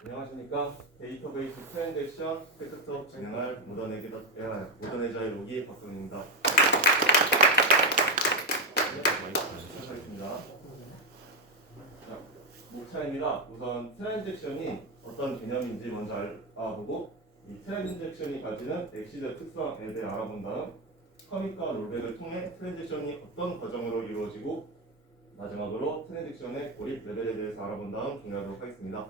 안녕하십니까. 데이터베이스 트랜잭션 팩트 수업 진행할 모던 에자일 로기 박성입니다. 시작하겠습니다. 자, 목차입니다. 우선 트랜잭션이 어떤 개념인지 먼저 알아보고 이 트랜잭션이 가지는 엑시드 특성에 대해 알아본 다음 커밋과 롤백을 통해 트랜잭션이 어떤 과정으로 이루어지고 마지막으로 트랜잭션의 고립 레벨에 대해서 알아본 다음 정리하도록 하겠습니다.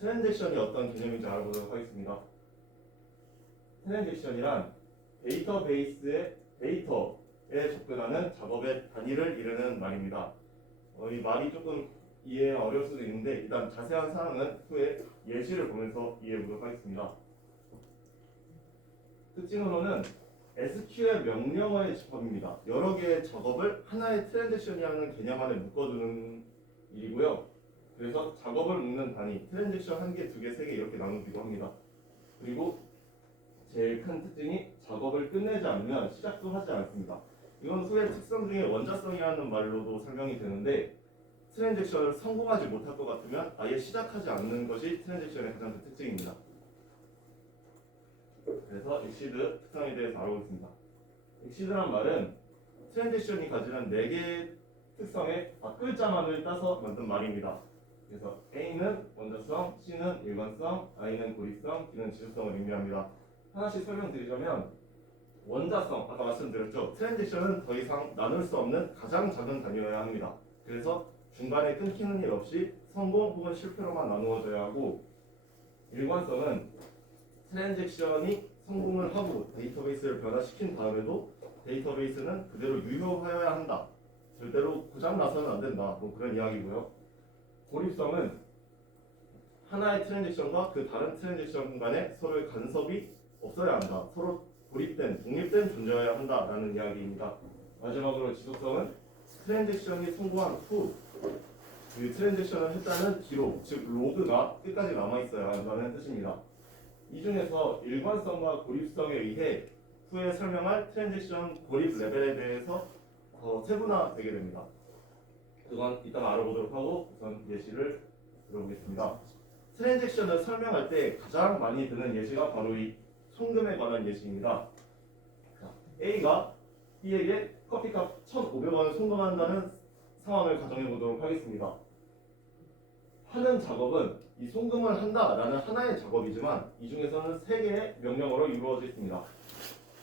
트랜잭션이 어떤 개념인지 알아보도록 하겠습니다. 트랜잭션이란 데이터베이스의 데이터에 접근하는 작업의 단위를 이르는 말입니다. 이 말이 조금 이해 어려울 수도 있는데 일단 자세한 사항은 후에 예시를 보면서 이해해 보도록 하겠습니다. 특징으로는 SQL 명령어의 집합입니다. 여러 개의 작업을 하나의 트랜잭션이라는 개념 안에 묶어두는 일이고요. 그래서 작업을 묶는 단위, 트랜잭션 1개, 2개, 3개 이렇게 나누기도 합니다. 그리고 제일 큰 특징이 작업을 끝내지 않으면 시작도 하지 않습니다. 이건 후에 특성 중에 원자성이라는 말로도 설명이 되는데 트랜잭션을 성공하지 못할 것 같으면 아예 시작하지 않는 것이 트랜잭션의 가장 큰 특징입니다. 그래서 엑시드 특성에 대해서 알아보겠습니다. 엑시드란 말은 트랜잭션이 가지는 4개의 특성의 앞글자만을 따서 만든 말입니다. 그래서 A는 원자성, C는 일관성, I는 고립성, D는 지속성을 의미합니다. 하나씩 설명드리자면 원자성, 아까 말씀드렸죠. 트랜잭션은 더 이상 나눌 수 없는 가장 작은 단위여야 합니다. 그래서 중간에 끊기는 일 없이 성공 혹은 실패로만 나누어져야 하고 일관성은 트랜잭션이 성공을 하고 데이터베이스를 변화시킨 다음에도 데이터베이스는 그대로 유효하여야 한다. 절대로 고장나서는 안 된다. 뭐 그런 이야기고요. 고립성은 하나의 트랜잭션과 그 다른 트랜잭션 간에 서로의 간섭이 없어야 한다. 서로 고립된, 독립된 존재여야 한다라는 이야기입니다. 마지막으로 지속성은 트랜잭션이 성공한 후 그 트랜잭션을 했다는 기록, 즉 로그가 끝까지 남아있어야 한다는 뜻입니다. 이 중에서 일관성과 고립성에 의해 후에 설명할 트랜잭션 고립 레벨에 대해서 더 세분화되게 됩니다. 그건 이따가 알아보도록 하고 우선 예시를 들어보겠습니다. 트랜잭션을 설명할 때 가장 많이 드는 예시가 바로 이 송금에 관한 예시입니다. A가 B에게 커피값 1,500원을 송금한다는 상황을 가정해 보도록 하겠습니다. 하는 작업은 이 송금을 한다라는 하나의 작업이지만 이 중에서는 3개의 명령어로 이루어져 있습니다.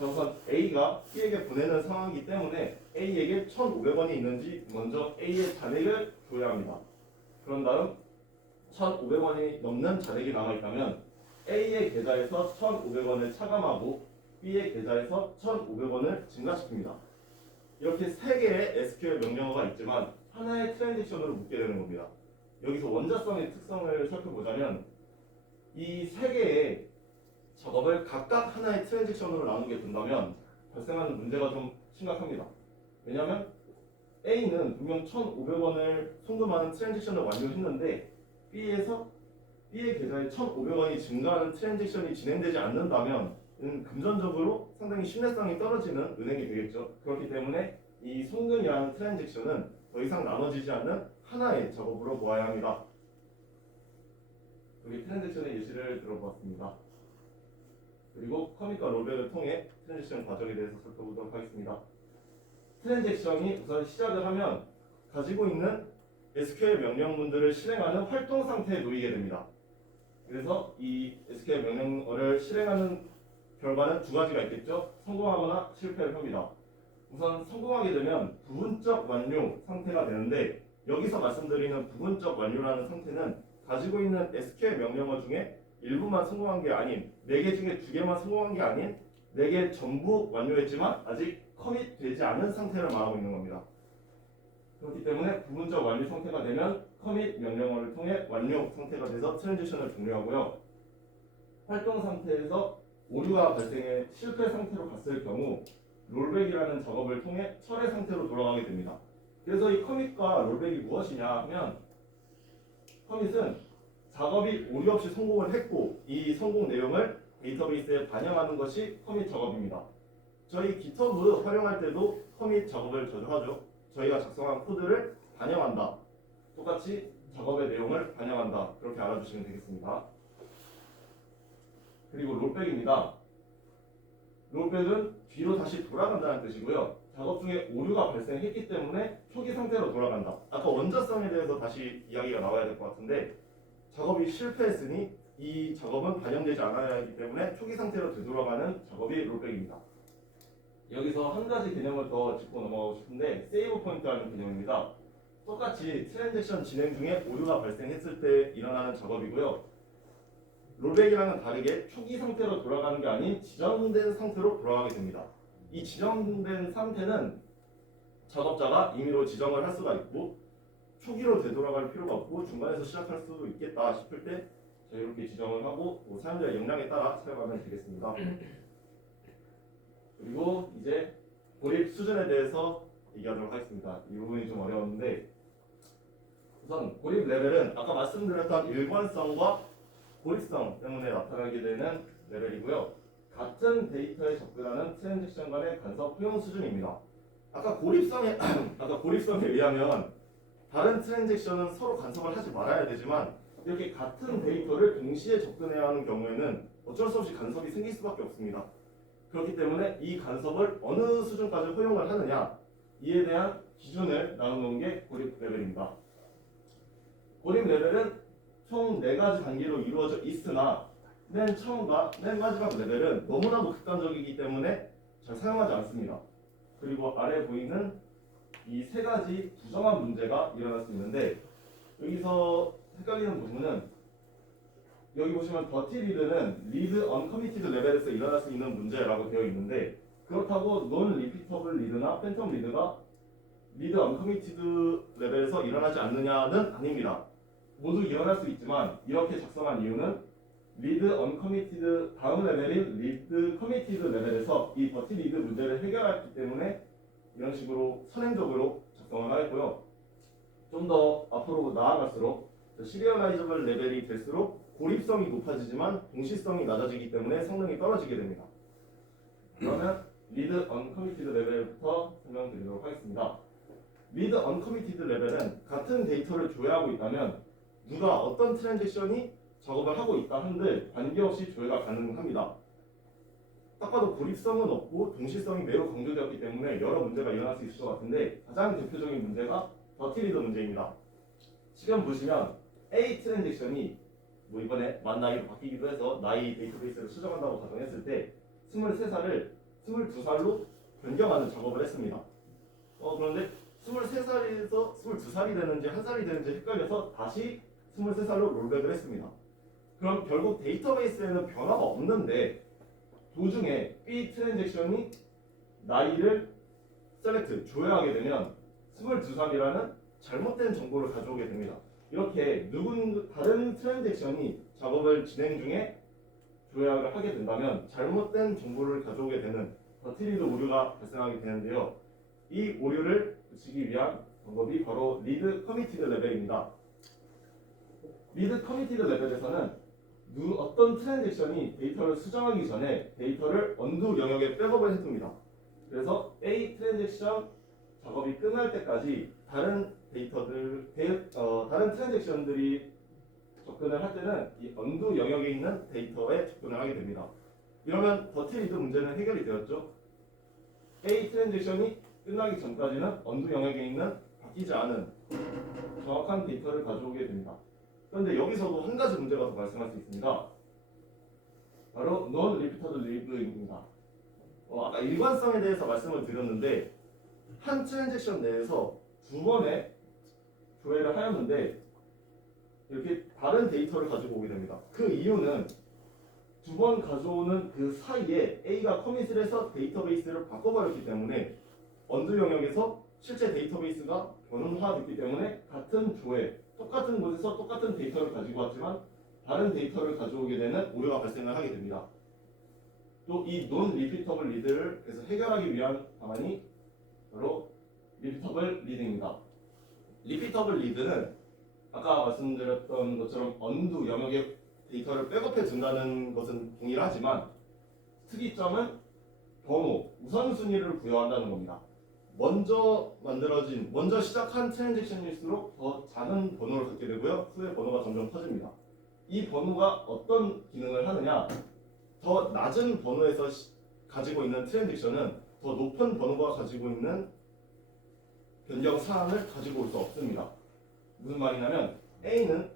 우선 A가 B에게 보내는 상황이기 때문에 A에게 1,500원이 있는지 먼저 A의 잔액을 줘야 합니다. 그런 다음 1,500원이 넘는 잔액이 남아있다면 A의 계좌에서 1,500원을 차감하고 B의 계좌에서 1,500원을 증가시킵니다. 이렇게 3개의 SQL 명령어가 있지만 하나의 트랜잭션으로 묶게 되는 겁니다. 여기서 원자성의 특성을 살펴보자면 이 3개의 작업을 각각 하나의 트랜잭션으로 나누게 된다면 발생하는 문제가 좀 심각합니다. 왜냐하면 A는 분명 1,500원을 송금하는 트랜잭션을 완료했는데 B의 계좌에 1,500원이 증가하는 트랜잭션이 진행되지 않는다면 금전적으로 상당히 신뢰성이 떨어지는 은행이 되겠죠. 그렇기 때문에 이 송금이라는 트랜잭션은 더 이상 나눠지지 않는 하나의 작업으로 보아야 합니다. 여기 트랜잭션의 예시를 들어보았습니다. 그리고 커밋과 롤백을 통해 트랜잭션 과정에 대해서 살펴보도록 하겠습니다. 트랜잭션이 우선 시작을 하면 가지고 있는 SQL 명령문들을 실행하는 활동 상태에 놓이게 됩니다. 그래서 이 SQL 명령어를 실행하는 결과는 2가지가 있겠죠. 성공하거나 실패를 합니다. 우선 성공하게 되면 부분적 완료 상태가 되는데 여기서 말씀드리는 부분적 완료라는 상태는 가지고 있는 SQL 명령어 중에 일부만 성공한 게 아닌 4개 중에 2개만 성공한 게 아닌 4개 전부 완료했지만 아직 커밋 되지 않은 상태를 말하고 있는 겁니다. 그렇기 때문에 부분적 완료 상태가 되면 커밋 명령어를 통해 완료 상태가 돼서 트랜지션을 종료하고요. 활동 상태에서 오류가 발생해 실패 상태로 갔을 경우 롤백이라는 작업을 통해 철회 상태로 돌아가게 됩니다. 그래서 이 커밋과 롤백이 무엇이냐 하면 커밋은 작업이 오류 없이 성공을 했고 이 성공 내용을 데이터베이스에 반영하는 것이 커밋 작업입니다. 저희 GitHub 활용할 때도 커밋 작업을 자주 하죠. 저희가 작성한 코드를 반영한다. 똑같이 작업의 내용을 반영한다. 그렇게 알아주시면 되겠습니다. 그리고 롤백입니다. 롤백은 뒤로 다시 돌아간다는 뜻이고요. 작업 중에 오류가 발생했기 때문에 초기 상태로 돌아간다. 아까 원자성에 대해서 다시 이야기가 나와야 될 것 같은데 작업이 실패했으니 이 작업은 반영되지 않아야 하기 때문에 초기 상태로 되돌아가는 작업이 롤백입니다. 여기서 한 가지 개념을 더 짚고 넘어가고 싶은데 세이브 포인트라는 개념입니다. 똑같이 트랜잭션 진행 중에 오류가 발생했을 때 일어나는 작업이고요. 롤백이랑은 다르게 초기 상태로 돌아가는 게 아닌 지정된 상태로 돌아가게 됩니다. 이 지정된 상태는 작업자가 임의로 지정을 할 수가 있고 초기로 되돌아갈 필요가 없고 중간에서 시작할 수도 있겠다 싶을 때 이렇게 지정을 하고 사용자의 역량에 따라 사용하면 되겠습니다. 그리고 이제 고립 수준에 대해서 얘기하도록 하겠습니다. 이 부분이 좀 어려웠는데 우선 고립 레벨은 아까 말씀드렸던 일관성과 고립성 때문에 나타나게 되는 레벨이고요. 같은 데이터에 접근하는 트랜잭션 간의 간섭 허용 수준입니다. 아까 고립성에 의하면 다른 트랜잭션은 서로 간섭을 하지 말아야 되지만 이렇게 같은 데이터를 동시에 접근해야 하는 경우에는 어쩔 수 없이 간섭이 생길 수밖에 없습니다. 그렇기 때문에 이 간섭을 어느 수준까지 허용을 하느냐 이에 대한 기준을 나눠놓은 게 고립 레벨입니다. 고립 레벨은 총 4가지 단계로 이루어져 있으나 맨 처음과 맨 마지막 레벨은 너무나도 극단적이기 때문에 잘 사용하지 않습니다. 그리고 아래 보이는 이 3가지 부정한 문제가 일어날 수 있는데 여기서 헷갈리는 부분은 여기 보시면 더티 리드는 리드 언커미티드 레벨에서 일어날 수 있는 문제라고 되어 있는데 그렇다고 논 리피터블 리드나 팬텀 리드가 리드 언커미티드 레벨에서 일어나지 않느냐는 아닙니다. 모두 일어날 수 있지만 이렇게 작성한 이유는 리드 언커미티드 다음 레벨인 리드 커미티드 레벨에서 이 더티 리드 문제를 해결했기 때문에 이런 식으로 선행적으로 작성을 하였고요. 좀 더 앞으로 나아갈수록 시리얼라이저블 레벨이 될수록 고립성이 높아지지만 동시성이 낮아지기 때문에 성능이 떨어지게 됩니다. 그러면 리드 언커미티드 레벨부터 설명드리도록 하겠습니다. 리드 언커미티드 레벨은 같은 데이터를 조회하고 있다면 누가 어떤 트랜잭션이 작업을 하고 있다 한들 관계없이 조회가 가능합니다. 딱 봐도 고립성은 없고 동시성이 매우 강조되었기 때문에 여러 문제가 일어날 수 있을 것 같은데 가장 대표적인 문제가 더티 리드 문제입니다. 지금 보시면 A 트랜잭션이 이번에 만 나이로 바뀌기도 해서 나이 데이터베이스를 수정한다고 가정했을 때 23살을 22살로 변경하는 작업을 했습니다. 그런데 23살에서 22살이 되는지 1살이 되는지 헷갈려서 다시 23살로 롤백을 했습니다. 그럼 결국 데이터베이스에는 변화가 없는데 도중에 B 트랜잭션이 나이를 셀렉트, 조회하게 되면 22살이라는 잘못된 정보를 가져오게 됩니다. 이렇게 다른 트랜잭션이 작업을 진행 중에 조회를 하게 된다면 잘못된 정보를 가져오게 되는 더티리드 오류가 발생하게 되는데요. 이 오류를 고치기 위한 방법이 바로 리드 커미티드 레벨입니다. 리드 커미티드 레벨에서는 어떤 트랜잭션이 데이터를 수정하기 전에 데이터를 언두 영역에 백업을 해둡니다. 그래서 A 트랜잭션 작업이 끝날 때까지 다른 다른 트랜잭션들이 접근을 할 때는 이 언두 영역에 있는 데이터에 접근을 하게 됩니다. 이러면 더티 리드 문제는 해결이 되었죠. A 트랜잭션이 끝나기 전까지는 언두 영역에 있는 바뀌지 않은 정확한 데이터를 가져오게 됩니다. 그런데 여기서도 한 가지 문제가 더 발생할 수 있습니다. 바로 non repeated live입니다. 아까 일관성에 대해서 말씀을 드렸는데 한 트랜잭션 내에서 2번의 조회를 하였는데 이렇게 다른 데이터를 가지고 오게 됩니다. 그 이유는 2번 가져오는 그 사이에 A가 커밋을 해서 데이터베이스를 바꿔버렸기 때문에 언두 영역에서 실제 데이터베이스가 변화됐기 때문에 같은 조회, 똑같은 곳에서 똑같은 데이터를 가지고 왔지만 다른 데이터를 가져오게 되는 오류가 발생을 하게 됩니다. 또 이 논 리피터블 리드를 그래서 해결하기 위한 방안이 바로 리피터블 리드입니다. 리피터블 리드는 아까 말씀드렸던 것처럼 언두 영역의 데이터를 백업해 둔다는 것은 동일하지만 특이점은 번호, 우선순위를 부여한다는 겁니다. 먼저 시작한 트랜잭션일수록 더 작은 번호를 갖게 되고요. 후에 번호가 점점 커집니다. 이 번호가 어떤 기능을 하느냐? 더 낮은 번호에서 가지고 있는 트랜잭션은 더 높은 번호가 가지고 있는 변경 사항을 가지고 올 수 없습니다. 무슨 말이냐면 A는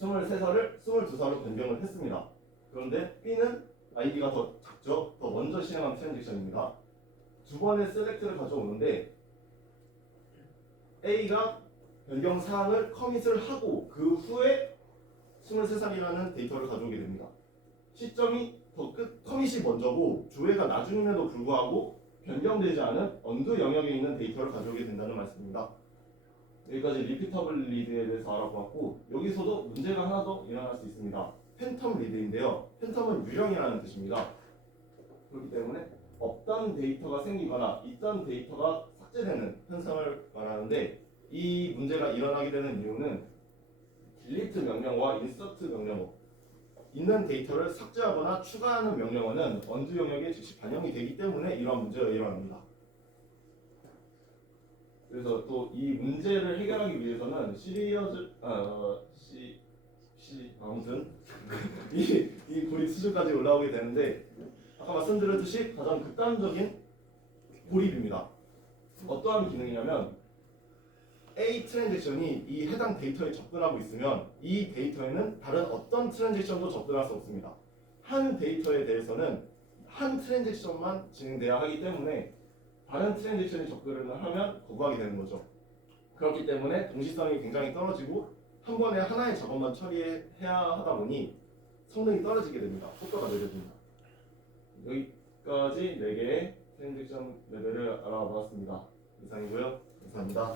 23살을 22살로 변경을 했습니다. 그런데 B는 아이디가 더 작죠? 더 먼저 실행한 트랜잭션입니다. 두 번의 셀렉트를 가져오는데 A가 변경 사항을 커밋을 하고 그 후에 23살이라는 데이터를 가져오게 됩니다. 시점이 커밋이 먼저고 조회가 나중임에도 불구하고 변경되지 않은 언두 영역에 있는 데이터를 가져오게 된다는 말씀입니다. 여기까지 리피터블 리드에 대해서 알아보았고 여기서도 문제가 하나 더 일어날 수 있습니다. 팬텀 리드인데요. 팬텀은 유령이라는 뜻입니다. 그렇기 때문에 없던 데이터가 생기거나 있던 데이터가 삭제되는 현상을 말하는데 이 문제가 일어나게 되는 이유는 딜리트 명령어와 인서트 명령어 있는 데이터를 삭제하거나 추가하는 명령어는 언두 영역에 즉시 반영이 되기 때문에 이러한 문제가 일어납니다. 그래서 또 이 문제를 해결하기 위해서는 아무튼 이 고립 수준까지 올라오게 되는데 아까 말씀드렸듯이 가장 극단적인 고립입니다. 어떠한 기능이냐면 A 트랜잭션이 이 해당 데이터에 접근하고 있으면 이 데이터에는 다른 어떤 트랜잭션도 접근할 수 없습니다. 한 데이터에 대해서는 한 트랜잭션만 진행돼야 하기 때문에 다른 트랜잭션이 접근을 하면 거부하게 되는 거죠. 그렇기 때문에 동시성이 굉장히 떨어지고 한 번에 하나의 작업만 처리해야 하다 보니 성능이 떨어지게 됩니다. 속도가 느려집니다. 여기까지 4개의 트랜잭션 레벨을 알아보았습니다. 이상이고요. 감사합니다.